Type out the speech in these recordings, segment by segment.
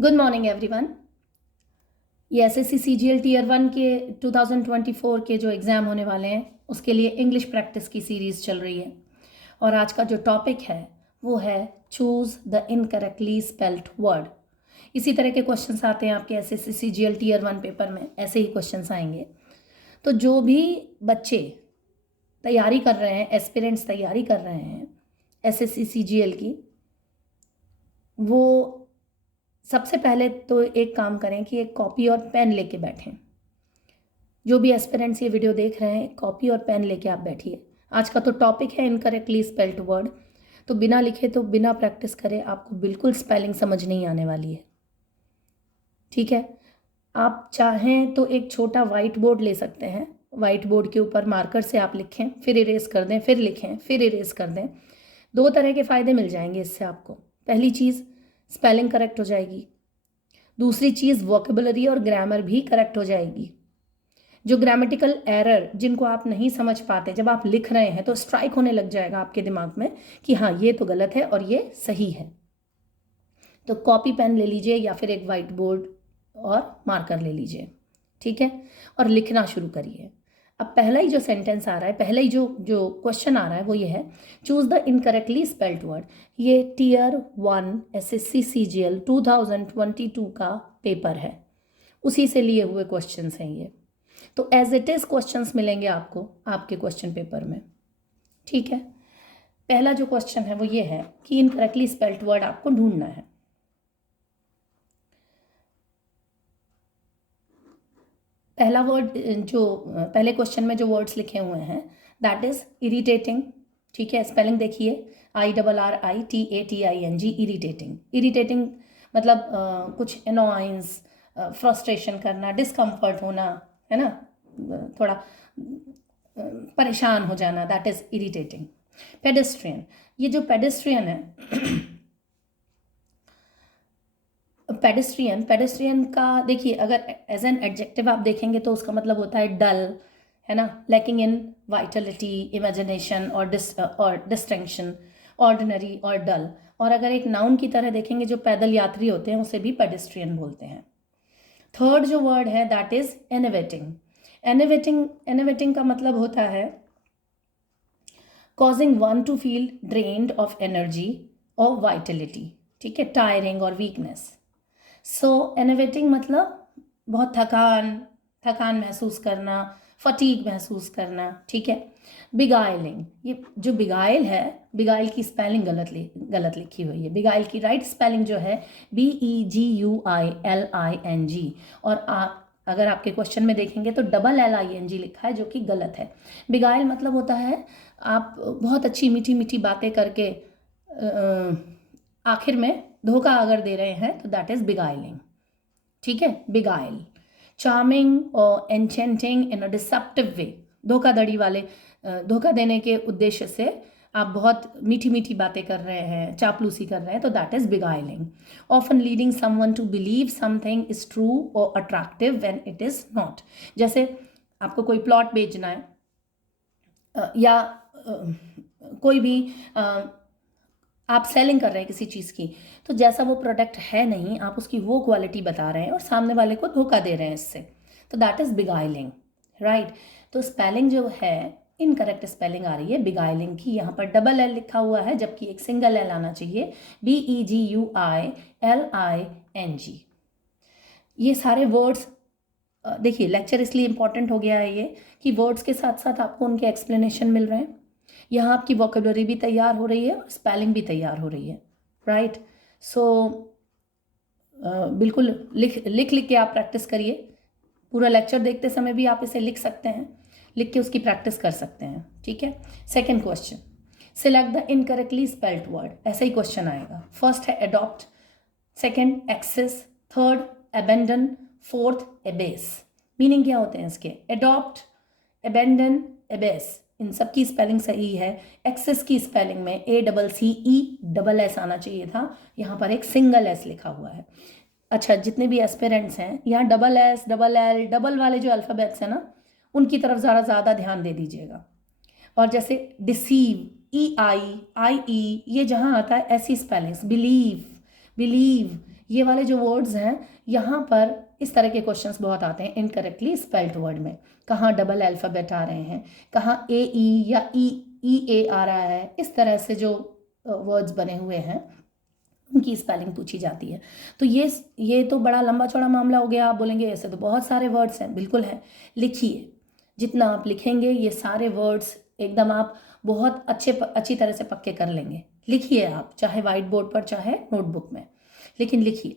Good morning everyone. ये SSC CGL tier 1 के 2024 के जो एग्ज़ाम होने वाले हैं उसके लिए इंग्लिश प्रैक्टिस की सीरीज़ चल रही है और आज का जो टॉपिक है वो है choose the incorrectly spelled word. इसी तरह के क्वेश्चंस आते हैं आपके एसएससी सीजीएल टीयर 1 पेपर में, ऐसे ही क्वेश्चंस आएंगे। तो जो भी बच्चे तैयारी कर रहे हैं, एस्पिरेंट्स तैयारी कर रहे हैं एसएससी सीजीएल की, वो सबसे पहले तो एक काम करें कि एक कॉपी और पेन लेके बैठें। जो भी एस्पिरेंट्स ये वीडियो देख रहे हैं, कॉपी और पेन लेके आप बैठिए। आज का तो टॉपिक है इनकरेक्टली स्पेल्ड वर्ड, तो बिना लिखे तो बिना प्रैक्टिस करे आपको बिल्कुल स्पेलिंग समझ नहीं आने वाली है। ठीक है, आप चाहें तो एक छोटा वाइट बोर्ड ले सकते हैं। वाइट बोर्ड के ऊपर मार्कर से आप लिखें, फिर इरेज कर दें, फिर लिखें, फिर इरेज कर दें। दो तरह के फ़ायदे मिल जाएंगे इससे आपको। पहली चीज़, स्पेलिंग करेक्ट हो जाएगी। दूसरी चीज़, वोकेबुलरी और ग्रामर भी करेक्ट हो जाएगी। जो ग्रामेटिकल एरर जिनको आप नहीं समझ पाते, जब आप लिख रहे हैं तो स्ट्राइक होने लग जाएगा आपके दिमाग में कि हाँ ये तो गलत है और ये सही है। तो कॉपी पेन ले लीजिए या फिर एक वाइट बोर्ड और मार्कर ले लीजिए, ठीक है, और लिखना शुरू करिए। अब पहला ही जो सेंटेंस आ रहा है, पहला ही जो क्वेश्चन आ रहा है वो ये है, choose the incorrectly spelled word. ये टीयर 1 एसएससी सीजीएल 2022 का पेपर है, उसी से लिए हुए क्वेश्चंस हैं ये। तो एज इट इज़ क्वेश्चंस मिलेंगे आपको आपके क्वेश्चन पेपर में, ठीक है। पहला जो क्वेश्चन है वो ये है कि इनकरेक्टली स्पेल्ड वर्ड आपको ढूंढना है। पहला वर्ड, जो पहले क्वेश्चन में जो वर्ड्स लिखे हुए हैं, दैट इज इरिटेटिंग। ठीक है, स्पेलिंग देखिए, IRRITATING, इरिटेटिंग। इरिटेटिंग मतलब कुछ एनॉयंस, फ्रस्ट्रेशन करना, डिस्कम्फर्ट होना, है ना, थोड़ा परेशान हो जाना, दैट इज इरिटेटिंग। पेडेस्ट्रियन, ये जो पेडेस्ट्रियन है पेडेस्ट्रियन का देखिए, अगर एज एन एडजेक्टिव आप देखेंगे तो उसका मतलब होता है डल, है ना, लैकिंग इन वाइटलिटी, इमेजिनेशन और डिस्टिंक्शन, ऑर्डिनरी और डल। और अगर एक नाउन की तरह देखेंगे, जो पैदल यात्री होते हैं उसे भी पेडेस्ट्रियन बोलते हैं। थर्ड जो वर्ड है दैट इज एनिवेटिंग। एनिवेटिंग का मतलब होता है causing one two feel drained of energy और वाइटलिटी, ठीक है, टायरिंग और वीकनेस। सो एनर्वेटिंग मतलब बहुत थकान महसूस करना, फटीग महसूस करना, ठीक है। बिगाइलिंग, ये जो बिगाइल है, बिगाइल की स्पेलिंग गलत लिखी हुई है। बिगाइल की राइट स्पेलिंग जो है BEGUILING, और आप अगर आपके क्वेश्चन में देखेंगे तो LLING लिखा है, जो कि गलत है। बिगाइल मतलब होता है आप बहुत अच्छी मीठी मीठी बातें करके आखिर में धोखा अगर दे रहे हैं तो दैट इज बिगाइलिंग, ठीक है। बिगाइल, चार्मिंग और एन्चेंटिंग इन अ डिसेप्टिव वे, धोखाधड़ी वाले, धोखा देने के उद्देश्य से आप बहुत मीठी मीठी बातें कर रहे हैं, चापलूसी कर रहे हैं, तो that is beguiling. Often leading someone to believe something is true और attractive when it is not. जैसे आपको कोई प्लॉट बेचना है या कोई भी आप सेलिंग कर रहे हैं किसी चीज़ की, तो जैसा वो प्रोडक्ट है नहीं, आप उसकी वो क्वालिटी बता रहे हैं और सामने वाले को धोखा दे रहे हैं इससे, तो दैट इज़ बिगाइलिंग, राइट। तो स्पेलिंग जो है, इनकरेक्ट स्पेलिंग आ रही है बिगाइलिंग की। यहाँ पर LL लिखा हुआ है जबकि एक सिंगल L आना चाहिए, BEGUILING। ये सारे वर्ड्स देखिए, लेक्चर इसलिए इंपॉर्टेंट हो गया है ये कि वर्ड्स के साथ साथ आपको उनके एक्सप्लेनेशन मिल रहे हैं। यहाँ आपकी वोकेबुलरी भी तैयार हो रही है और स्पेलिंग भी तैयार हो रही है, राइट। सो बिल्कुल लिख के आप प्रैक्टिस करिए। पूरा लेक्चर देखते समय भी आप इसे लिख सकते हैं, लिख के उसकी प्रैक्टिस कर सकते हैं, ठीक है। Second question, select the incorrectly spelled word. ऐसा ही क्वेश्चन आएगा। फर्स्ट है adopt, second access, third abandon, fourth abase. Meaning क्या होते हैं इसके? अडॉप्ट, अबेंडन, एबेस, इन सब की स्पेलिंग सही है। एक्सेस की स्पेलिंग में ACCESS आना चाहिए था, यहाँ पर एक सिंगल S लिखा हुआ है। अच्छा, जितने भी एस्पिरेंट्स हैं यहाँ SS, LL, डबल वाले जो अल्फ़ाबेट्स हैं ना, उनकी तरफ ज़्यादा ध्यान दे दीजिएगा। और जैसे डिसीव, EIE, ये जहाँ आता है ऐसी स्पेलिंग्स, बिलीव, ये वाले जो वर्ड्स हैं यहाँ पर इस तरह के क्वेश्चंस बहुत आते हैं इनकरेक्टली स्पेल्ड वर्ड में। कहाँ डबल अल्फ़ाबेट आ रहे हैं, कहाँ ए ई या ई ए आ रहा है, इस तरह से जो वर्ड्स बने हुए हैं उनकी स्पेलिंग पूछी जाती है। तो ये तो बड़ा लंबा चौड़ा मामला हो गया। आप बोलेंगे ऐसे तो बहुत सारे वर्ड्स हैं, बिल्कुल है। लिखिए, जितना आप लिखेंगे ये सारे वर्ड्स एकदम आप बहुत अच्छी तरह से पक्के कर लेंगे। लिखिए आप, चाहे वाइट बोर्ड पर चाहे नोटबुक में, लेकिन लिखिए।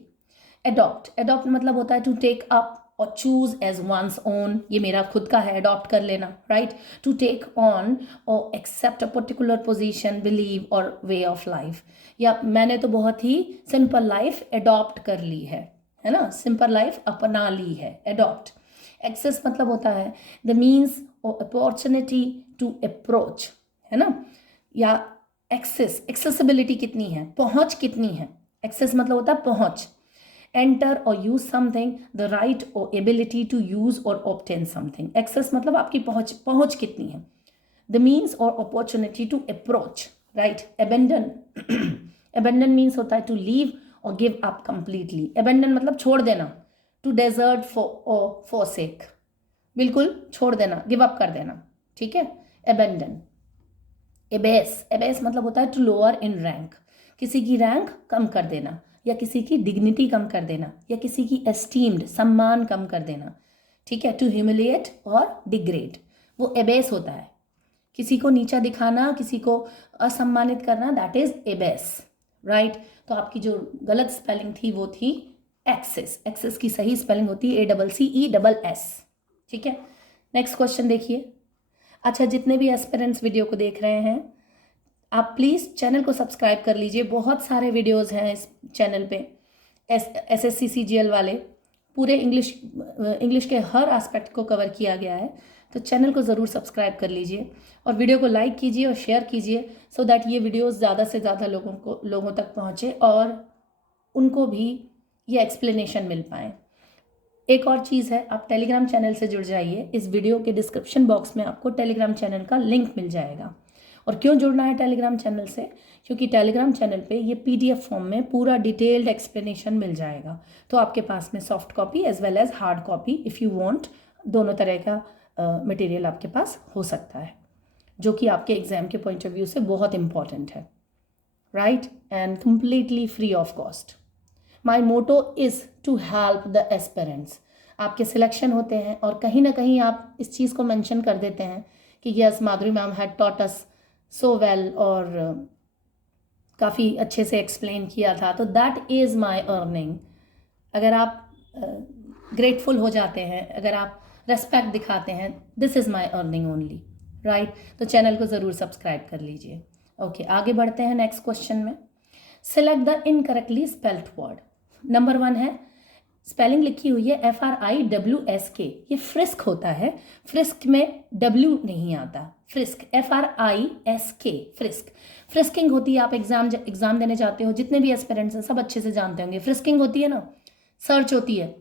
एडॉप्ट मतलब होता है to take up or choose as one's own. ये मेरा खुद का है, अडॉप्ट कर लेना, right. To take on or accept a particular position, believe or way of life. या मैंने तो बहुत ही सिंपल लाइफ अडॉप्ट कर ली है ना, सिंपल लाइफ अपना ली है, अडॉप्ट। एक्सेस मतलब होता है the means or opportunity to approach, है ना। या एक्सेसिबिलिटी कितनी है, पहुंच कितनी है। एक्सेस मतलब होता है पहुंच। Enter or use something, the right or ability to use or obtain something. Access मतलब आपकी पहुंच कितनी है। The means or opportunity to approach, right. Abandon abandon means होता है to leave or give up completely. Abandon मतलब छोड़ देना, टू डेजर्ट फॉर सेक, बिल्कुल छोड़ देना, गिव अप कर देना, ठीक है। एबेंडन। एबेस मतलब होता है टू लोअर इन रैंक, किसी की रैंक कम कर देना, या किसी की डिग्निटी कम कर देना, या किसी की एस्टीम्ड सम्मान कम कर देना, ठीक है। टू ह्यूमिलिएट और डिग्रेड, वो एबेस होता है। किसी को नीचा दिखाना, किसी को असम्मानित करना, दैट इज एबेस, राइट। तो आपकी जो गलत स्पेलिंग थी वो थी एक्सेस। एक्सेस की सही स्पेलिंग होती है ACCESS, ठीक है। नेक्स्ट क्वेश्चन देखिए। अच्छा, जितने भी एस्पिरेंट्स वीडियो को देख रहे हैं, आप प्लीज़ चैनल को सब्सक्राइब कर लीजिए। बहुत सारे वीडियोस हैं इस चैनल पे, SSC CGL वाले, पूरे इंग्लिश के हर एस्पेक्ट को कवर किया गया है। तो चैनल को ज़रूर सब्सक्राइब कर लीजिए और वीडियो को लाइक कीजिए और शेयर कीजिए, सो दैट ये वीडियोस ज़्यादा से ज़्यादा लोगों तक पहुँचे और उनको भी ये एक्सप्लेनेशन मिल पाए। एक और चीज़ है, आप टेलीग्राम चैनल से जुड़ जाइए। इस वीडियो के डिस्क्रिप्शन बॉक्स में आपको टेलीग्राम चैनल का लिंक मिल जाएगा। और क्यों जुड़ना है टेलीग्राम चैनल से, क्योंकि टेलीग्राम चैनल पे ये PDF फॉर्म में पूरा डिटेल्ड एक्सप्लेनेशन मिल जाएगा। तो आपके पास में soft copy as well as hard copy, if you want, दोनों तरह का मटेरियल आपके पास हो सकता है, जो कि आपके एग्जाम के पॉइंट ऑफ व्यू से बहुत इंपॉर्टेंट है, right, and completely free of cost. My motto is to help the aspirants. आपके सिलेक्शन होते हैं और कहीं ना कहीं आप इस चीज़ को मेंशन कर देते हैं कि yes, Madhuri ma'am had taught us so well, और काफ़ी अच्छे से एक्सप्लेन किया था, तो दैट इज़ माई अर्निंग। अगर आप ग्रेटफुल हो जाते हैं, अगर आप रेस्पेक्ट दिखाते हैं, this is my earning only, right. तो चैनल को ज़रूर सब्सक्राइब कर लीजिए। ओके, आगे बढ़ते हैं नेक्स्ट क्वेश्चन में। Select the incorrectly spelled word. Number 1 है, स्पेलिंग लिखी हुई है FRIWSK, ये फ्रिस्क होता है। फ्रिस्क में W नहीं आता, फ्रिस्क FRISK, फ्रिस्क। फ्रिस्किंग होती है, आप एग्जाम देने जाते हो, जितने भी एस्पिरेंट्स हैं सब अच्छे से जानते होंगे। फ्रिस्किंग होती है ना, सर्च होती है।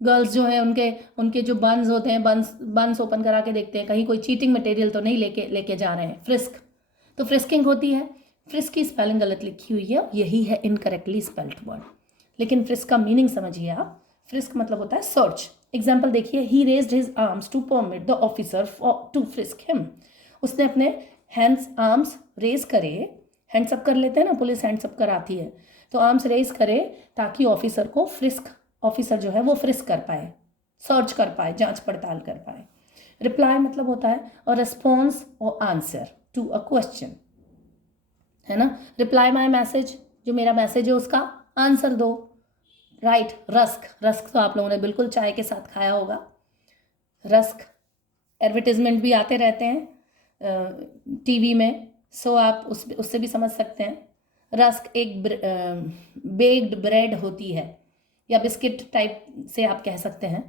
गर्ल्स जो है उनके जो बन्स होते हैं, बन्स ओपन करा के देखते हैं कहीं कोई चीटिंग मटेरियल तो नहीं लेके जा रहे हैं, फ्रिस्क। तो फ्रिस्किंग होती है। फ्रिस्क की स्पेलिंग गलत लिखी हुई है, यही है इनकरेक्टली स्पेल्ड वर्ड। लेकिन फ्रिस्क का मीनिंग समझिए आप। फ्रिस्क मतलब होता है सर्च। एग्जाम्पल देखिए, he raised his arms to permit the officer to frisk him. उसने अपने हैंड्स आर्म्स रेज करे, हैंड्स अप कर लेते हैं ना, पुलिस हैंड्स अप कराती है, तो आर्म्स रेज करे ताकि ऑफिसर जो है वो फ्रिस्क कर पाए, सर्च कर पाए, जांच पड़ताल कर पाए। रिप्लाई मतलब होता है और रिस्पॉन्स और आंसर टू अ क्वेश्चन, है ना। रिप्लाई माई मैसेज, जो मेरा मैसेज है उसका आंसर दो, राइट। रस्क तो आप लोगों ने बिल्कुल चाय के साथ खाया होगा। रस्क एडवर्टीजमेंट भी आते रहते हैं TV में, सो आप उससे भी समझ सकते हैं। रस्क एक बेक्ड ब्रेड होती है, या बिस्किट टाइप से आप कह सकते हैं।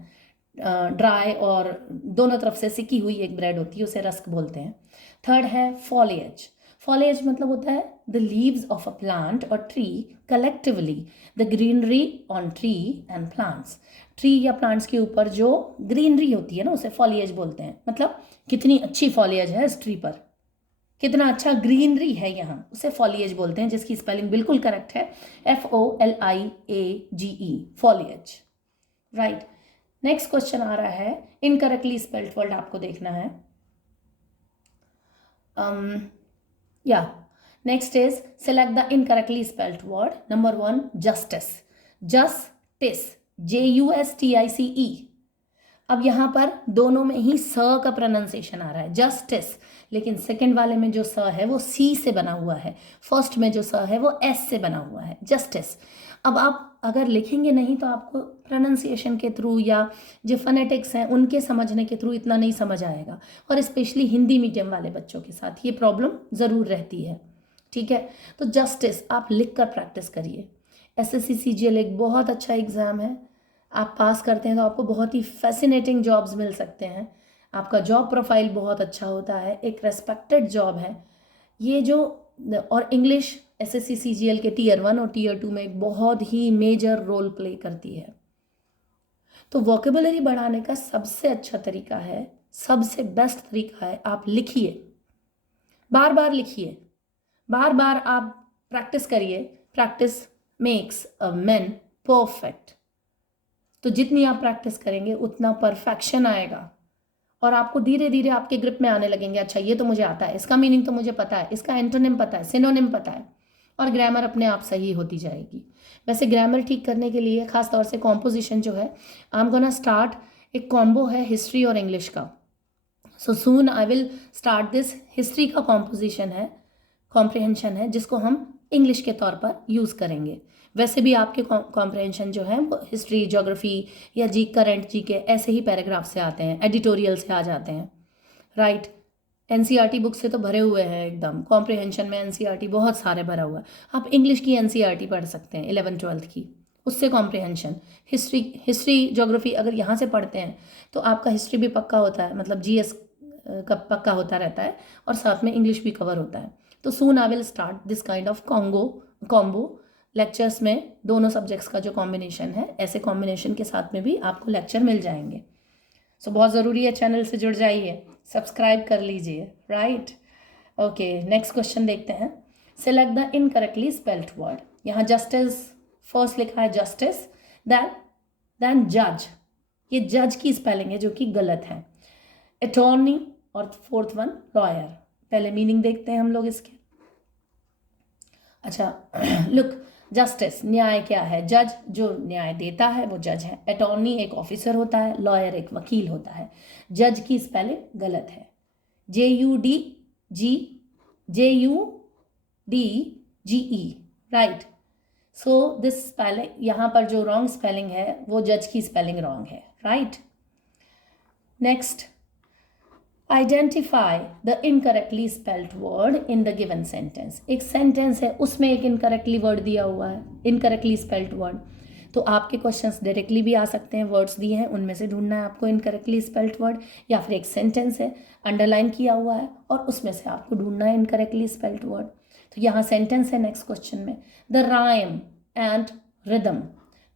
ड्राई और दोनों तरफ से सिकी हुई एक ब्रेड होती है, उसे रस्क बोलते हैं। थर्ड है फॉलिएज। फॉलिएज मतलब होता है the leaves of a plant और tree collectively, the greenery on tree and plants. Tree या प्लांट्स के ऊपर जो ग्रीनरी होती है ना, उसे फॉलिएज बोलते हैं। मतलब कितनी अच्छी फॉलिएज है इस ट्री पर, कितना अच्छा ग्रीनरी है यहाँ, उसे फॉलिएज बोलते हैं, जिसकी स्पेलिंग बिल्कुल करेक्ट है, FOLIAGE, foliage, right. Next question आ रहा है, इनकरेक्टली स्पेल्ड वर्ड आपको देखना है। Next is select the incorrectly spelled word. Number 1, justice, justice, JUSTICE। अब यहाँ पर दोनों में ही स का प्रोनाउंसिएशन आ रहा है, जस्टिस, लेकिन सेकंड वाले में जो स है वो C से बना हुआ है, फर्स्ट में जो स है वो S से बना हुआ है, जस्टिस। अब आप अगर लिखेंगे नहीं तो आपको प्रोनाउंसिएशन के थ्रू या जो फोनेटिक्स हैं उनके समझने के थ्रू इतना नहीं समझ आएगा, और स्पेशली हिंदी मीडियम वाले बच्चों के साथ ये प्रॉब्लम ज़रूर रहती है, ठीक है। तो जस्टिस आप लिख कर प्रैक्टिस करिए। SSC CGL एक बहुत अच्छा एग्ज़ाम है, आप पास करते हैं तो आपको बहुत ही फैसिनेटिंग जॉब्स मिल सकते हैं, आपका जॉब प्रोफाइल बहुत अच्छा होता है, एक रेस्पेक्टेड जॉब है ये जो, और इंग्लिश SSC CGL के Tier 1 और Tier 2 में एक बहुत ही मेजर रोल प्ले करती है। तो वोकेबुलरी बढ़ाने का सबसे अच्छा तरीका है, सबसे बेस्ट तरीका है, आप लिखिए, बार बार लिखिए, बार बार आप प्रैक्टिस करिए। Practice makes a man perfect. तो जितनी आप प्रैक्टिस करेंगे उतना परफेक्शन आएगा, और आपको धीरे धीरे आपके ग्रिप में आने लगेंगे, अच्छा ये तो मुझे आता है, इसका मीनिंग तो मुझे पता है, इसका एंटोनिम पता है, सिनोनिम पता है, और ग्रामर अपने आप सही होती जाएगी। वैसे ग्रामर ठीक करने के लिए खास तौर से कॉम्पोजिशन जो है, आई एम गोना स्टार्ट, एक कॉम्बो है हिस्ट्री और इंग्लिश का। So soon I will start this. History का कॉम्पोजिशन है, कॉम्प्रिहेंशन है, जिसको हम इंग्लिश के तौर पर यूज़ करेंगे। वैसे भी आपके कॉम्प्रिहेंशन जो है वो हिस्ट्री, ज्योग्राफी या करंट जी के ऐसे ही पैराग्राफ से आते हैं, एडिटोरियल से आ जाते हैं, राइट। NCERT बुक से तो भरे हुए हैं एकदम, कॉम्प्रिहेंशन में NCERT बहुत सारे भरा हुआ है। आप इंग्लिश की NCERT पढ़ सकते हैं 11th 12th की, उससे कॉम्प्रिहेंशन। हिस्ट्री ज्योग्राफी अगर यहाँ से पढ़ते हैं तो आपका हिस्ट्री भी पक्का होता है, मतलब GS का पक्का होता रहता है, और साथ में इंग्लिश भी कवर होता है। तो soon I will start this kind of combo lectures में, दोनों सब्जेक्ट्स का जो कॉम्बिनेशन है, ऐसे कॉम्बिनेशन के साथ में भी आपको लेक्चर मिल जाएंगे। सो बहुत ज़रूरी है, चैनल से जुड़ जाइए, सब्सक्राइब कर लीजिए, राइट। ओके, नेक्स्ट क्वेश्चन देखते हैं। Select the incorrectly spelled word. यहाँ जस्टिस फर्स्ट लिखा है, जस्टिस, देन जज, ये जज की स्पेलिंग है जो कि गलत है। अटॉर्नी, और फोर्थ वन लॉयर। पहले मीनिंग देखते हैं हम लोग इसके। अच्छा, लुक, जस्टिस न्याय क्या है, जज जो न्याय देता है वो जज है। अटॉर्नी एक ऑफिसर होता है, लॉयर एक वकील होता है। जज की स्पेलिंग गलत है, JUDGE, right. So this spelling, यहाँ पर जो रॉन्ग स्पेलिंग है वो जज की स्पेलिंग रॉन्ग है, right. Next, identify the incorrectly spelled word in the given sentence. एक सेंटेंस है उसमें एक इनकरेक्टली वर्ड दिया हुआ है, इनकरेक्टली स्पेल्ड वर्ड। तो आपके क्वेश्चंस डायरेक्टली भी आ सकते हैं, वर्ड्स दिए हैं उनमें से ढूंढना है आपको इनकरेक्टली स्पेल्ड वर्ड, या फिर एक सेंटेंस है अंडरलाइन किया हुआ है और उसमें से आपको ढूंढना है इनकरेक्टली स्पेल्ड वर्ड। तो यहाँ सेंटेंस है नेक्स्ट क्वेश्चन में, the rhyme and rhythm,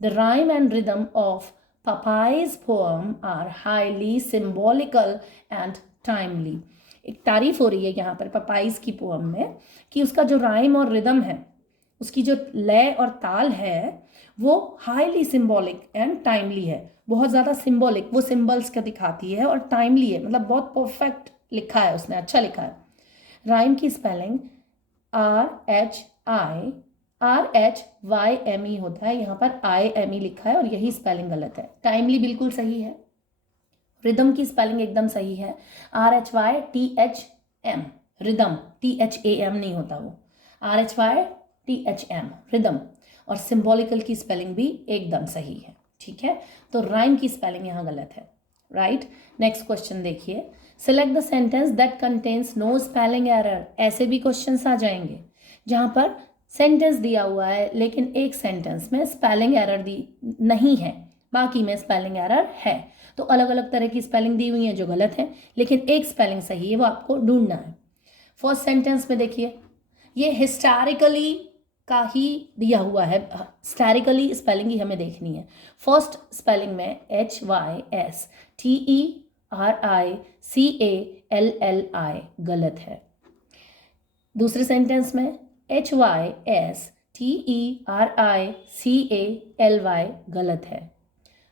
the rhyme and rhythm of Popeyes poem are highly symbolical and timely. एक तारीफ हो रही है यहाँ पर पपाइज की पोअम में कि उसका जो राइम और रिदम है, उसकी जो लय और ताल है वो हाईली सिंबॉलिक एंड टाइमली है, बहुत ज़्यादा सिंबॉलिक, वो सिंबल्स का दिखाती है, और टाइमली है, मतलब बहुत परफेक्ट लिखा है उसने, अच्छा लिखा है। राइम की स्पेलिंग RHIME होता है, यहाँ पर IME लिखा है और यही स्पेलिंग गलत है। टाइमली बिल्कुल सही है। रिदम की स्पेलिंग एकदम सही है, RHYTHM, रिदम, THAM नहीं होता वो, RHYTHM, रिदम। और सिंबॉलिकल की स्पेलिंग भी एकदम सही है, ठीक है। तो राइम की स्पेलिंग यहाँ गलत है, राइट। नेक्स्ट क्वेश्चन देखिए, select the sentence that contains no spelling error. ऐसे भी क्वेश्चंस आ जाएंगे जहाँ पर सेंटेंस दिया हुआ है लेकिन एक सेंटेंस में स्पेलिंग एरर दी नहीं है, बाकी में स्पेलिंग एरर है। तो अलग अलग तरह की स्पेलिंग दी हुई है जो गलत है, लेकिन एक स्पेलिंग सही है, वो आपको ढूंढना है। फर्स्ट सेंटेंस में देखिए, ये हिस्टोरिकली का ही दिया हुआ है, हिस्टोरिकली स्पेलिंग ही हमें देखनी है। फर्स्ट स्पेलिंग में HYSTERICALLI गलत है। दूसरे सेंटेंस में HYSTERICALY गलत है।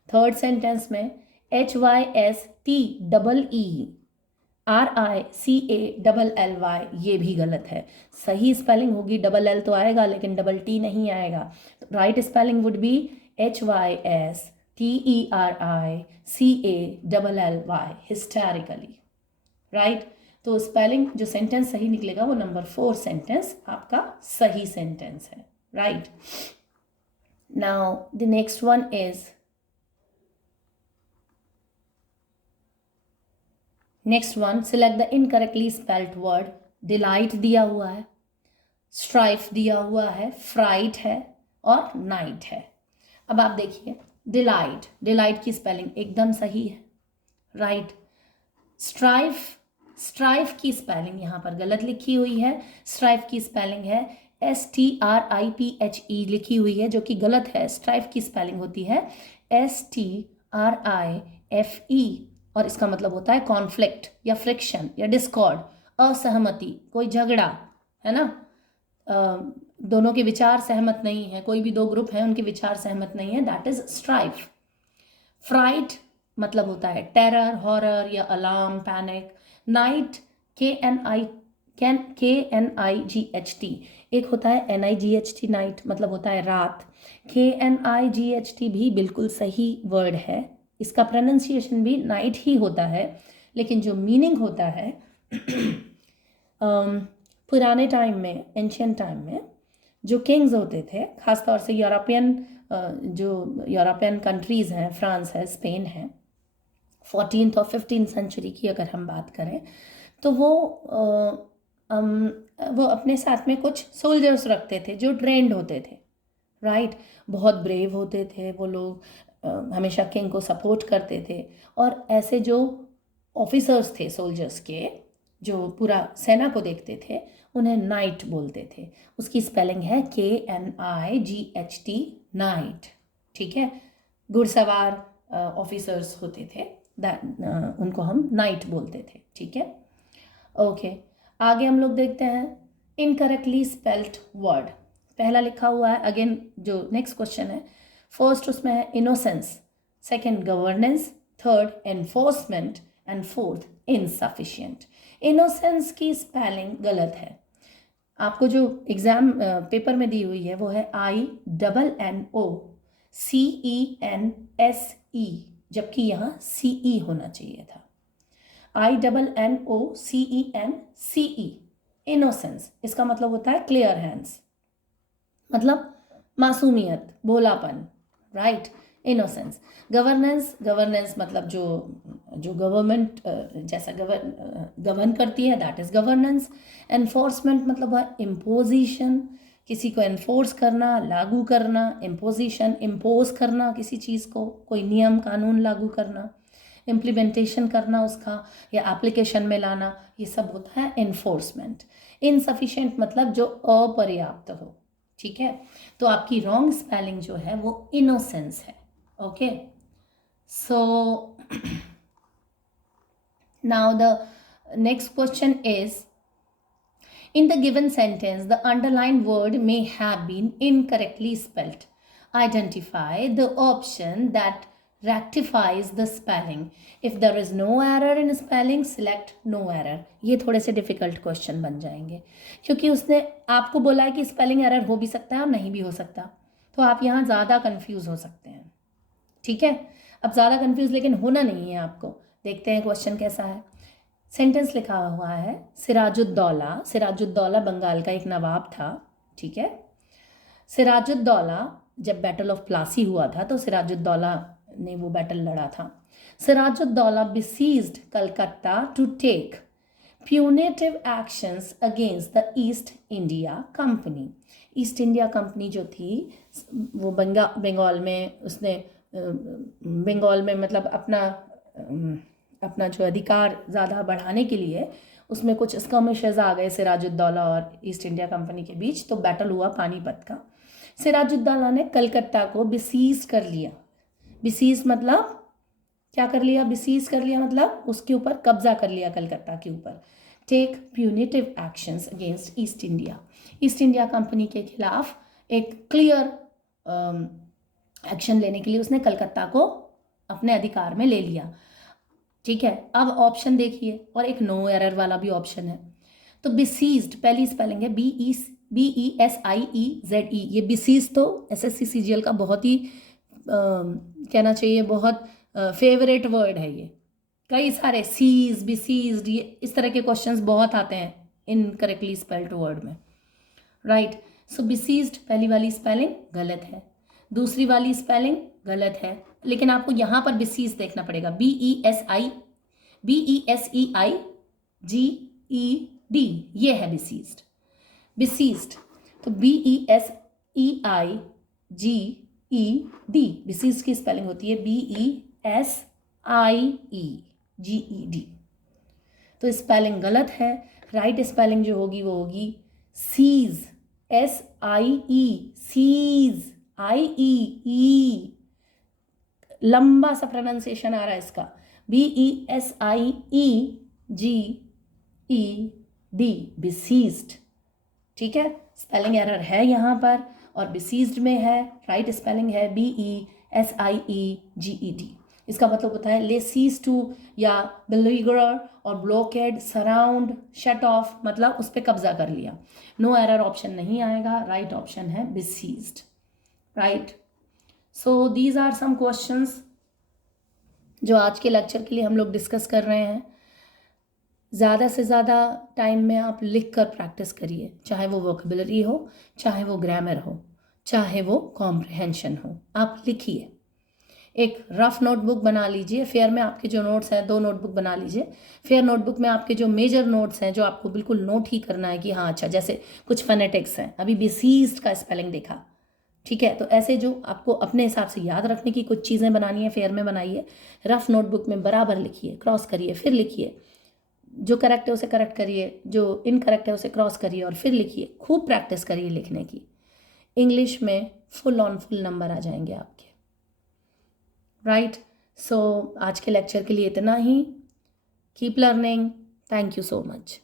थर्ड सेंटेंस में HYSTEERICALLY ये भी गलत है। सही स्पेलिंग होगी डबल एल तो आएगा लेकिन डबल टी नहीं आएगा। तो right spelling would be HYSTERICALLY hysterically, right. तो स्पेलिंग जो सेंटेंस सही निकलेगा वो नंबर 4 सेंटेंस आपका सही सेंटेंस है, right. Now the next one is, next one, select the incorrectly spelled word. Delight दिया हुआ है, स्ट्राइफ दिया हुआ है, फ्राइट है और नाइट है। अब आप देखिए डिलाइट, डिलाइट की स्पेलिंग एकदम सही है, राइट। स्ट्राइफ, स्ट्राइफ की स्पेलिंग यहाँ पर गलत लिखी हुई है। स्ट्राइफ की स्पेलिंग है STRIPHE लिखी हुई है जो कि गलत है। स्ट्राइफ की स्पेलिंग होती है STRIFE और इसका मतलब होता है कॉन्फ्लिक्ट या फ्रिक्शन या डिस्कॉर्ड, असहमति, कोई झगड़ा, है ना। दोनों के विचार सहमत नहीं है, कोई भी दो ग्रुप हैं उनके विचार सहमत नहीं है, दैट इज स्ट्राइफ। फ्राइट मतलब होता है टेरर, हॉरर या अलार्म, पैनिक। नाइट KNIGHT, एक होता है NIGHT नाइट, मतलब होता है रात। KNIGHT भी बिल्कुल सही वर्ड है, इसका प्रोनाउंसिएशन भी नाइट ही होता है, लेकिन जो मीनिंग होता है पुराने टाइम में, एंशियंट टाइम में जो किंग्स होते थे, खासतौर से यूरोपियन, जो यूरोपियन कंट्रीज़ हैं, फ्रांस है, स्पेन है, 14th और 15th सेंचुरी की अगर हम बात करें तो वो अपने साथ में कुछ सोल्जर्स रखते थे जो ट्रेंड होते थे, राइट। बहुत ब्रेव होते थे वो लोग, हमेशा किंग को सपोर्ट करते थे। और ऐसे जो ऑफिसर्स थे सोल्जर्स के, जो पूरा सेना को देखते थे, उन्हें नाइट बोलते थे। उसकी स्पेलिंग है KNIGHT, नाइट, ठीक है। घुड़सवार ऑफिसर्स होते थे, उनको हम नाइट बोलते थे, ठीक है। ओके, आगे हम लोग देखते हैं इनकरेक्टली स्पेल्ड वर्ड। पहला लिखा हुआ है, अगेन जो नेक्स्ट क्वेश्चन है, फर्स्ट उसमें है innocence, second governance, third enforcement and fourth insufficient. Innocence की स्पेलिंग गलत है। आपको जो एग्जाम पेपर में दी हुई है वो है INNOCENSE, जबकि यहाँ CE होना चाहिए था। INNOCENCE, इनोसेंस, इसका मतलब होता है क्लियर हैंड्स, मतलब मासूमियत, भोलापन, राइट। इनोसेंस। गवर्नेंस, गवर्नेंस मतलब जो गवर्नमेंट जैसा गवर्न करती है, दैट इज गवर्नेंस। एनफोर्समेंट मतलब है इम्पोजिशन, किसी को एनफोर्स करना, लागू करना। इम्पोजिशन, इम्पोज करना किसी चीज़ को, कोई नियम कानून लागू करना, इम्प्लीमेंटेशन करना उसका, या एप्लीकेशन में लाना, ये सब होता है एनफोर्समेंट। इनसफिशिएंट मतलब जो अपर्याप्त हो, ठीक है। तो आपकी रॉन्ग स्पेलिंग जो है वो इनोसेंस है, okay. So now the next question is, in the given sentence the underlined word may have been incorrectly spelled. Identify the option that rectifies the spelling. If there is no error in spelling, select no error. ये थोड़े से difficult question बन जाएंगे क्योंकि उसने आपको बोला है कि स्पेलिंग एरर हो भी सकता है और नहीं भी हो सकता, तो आप यहाँ ज़्यादा कंफ्यूज हो सकते हैं, ठीक है। अब ज़्यादा कंफ्यूज लेकिन होना नहीं है आपको। देखते हैं क्वेश्चन कैसा है। सेंटेंस लिखा हुआ है सिराजुद्दौला। सिराजुद्दौला बंगाल का एक नवाब था, ठीक है। सिराजुद्दौला, जब बैटल ऑफ प्लासी हुआ था तो सिराजुद्दौला ने वो बैटल लड़ा था। Sirajuddaulah besieged Calcutta to take punitive actions against the East India Company. East India Company जो थी वो बंगाल में, उसने बंगाल में मतलब अपना जो अधिकार ज़्यादा बढ़ाने के लिए उसमें कुछ स्कर्मिशेस आ गए सिराजुद्दौला और ईस्ट इंडिया कंपनी के बीच, तो बैटल हुआ पानीपत का। सिराजुद्दौला ने कलकत्ता को बिसीज कर लिया। बिसीज मतलब क्या कर लिया? बिसीज कर लिया मतलब उसके ऊपर कब्जा कर लिया, कलकत्ता के ऊपर। Take punitive actions against East India. East India Company के खिलाफ एक क्लियर एक्शन लेने के लिए उसने कलकत्ता को अपने अधिकार में ले लिया। ठीक है, अब ऑप्शन देखिए, और एक नो एरर वाला भी ऑप्शन है। तो बिसीज्ड, पहली स्पेलिंग है BESIEZE। ये बिसीज तो SSC CGL का बहुत ही कहना चाहिए बहुत फेवरेट वर्ड है। ये कई सारे सीज, बिसीज्ड, ये इस तरह के क्वेश्चंस बहुत आते हैं इनकरेक्टली स्पेल्ड वर्ड में, राइट। सो बिसीज्ड पहली वाली स्पेलिंग गलत है, दूसरी वाली स्पेलिंग गलत है, लेकिन आपको यहाँ पर बिसीज देखना पड़ेगा। BESIGED, ये है बिसीज्ड। बिसीज्ड तो BESEIGED, बिसीज्ड की स्पेलिंग होती है BESIEGED। तो स्पेलिंग गलत है। राइट स्पेलिंग जो होगी वो होगी सीज, SIE, सीज, IE, लंबा सा प्रोनाउंसिएशन आ रहा है इसका, BESIEGED, बिसीज्ड। ठीक है, स्पेलिंग एरर है यहाँ पर और बिसीज्ड में है, राइट स्पेलिंग है BESIEGED। इसका मतलब होता है ले सीज टू या बिलीगर और ब्लॉकेड, सराउंड, शट ऑफ, मतलब उस पर कब्जा कर लिया। नो एरर ऑप्शन नहीं आएगा, राइट ऑप्शन है besieged, right. So these are some questions जो आज के लेक्चर के लिए हम लोग डिस्कस कर रहे हैं। ज़्यादा से ज़्यादा टाइम में आप लिख कर प्रैक्टिस करिए, चाहे वो वोकेबुलरी हो, चाहे वो ग्रामर हो, चाहे वो कॉम्प्रिहेंशन हो, आप लिखिए। एक रफ नोटबुक बना लीजिए। फेयर में आपके जो नोट्स हैं 2 नोटबुक बना लीजिए। फेयर नोटबुक में आपके जो मेजर नोट्स हैं जो आपको बिल्कुल नोट ही करना है कि हाँ अच्छा, जैसे कुछ फोनेटिक्स हैं, अभी बिसीज्ड का स्पेलिंग देखा, ठीक है, तो ऐसे जो आपको अपने हिसाब से याद रखने की कुछ चीज़ें बनानी है फेयर में बनाइए। रफ नोटबुक में बराबर लिखिए, क्रॉस करिए, फिर लिखिए, जो करेक्ट है उसे करेक्ट करिए, जो इनकरेक्ट है उसे क्रॉस करिए और फिर लिखिए। खूब प्रैक्टिस करिए लिखने की। इंग्लिश में फुल ऑन फुल नंबर आ जाएंगे आपके, राइट। सो आज के लेक्चर के लिए इतना ही। Keep learning. Thank you so much.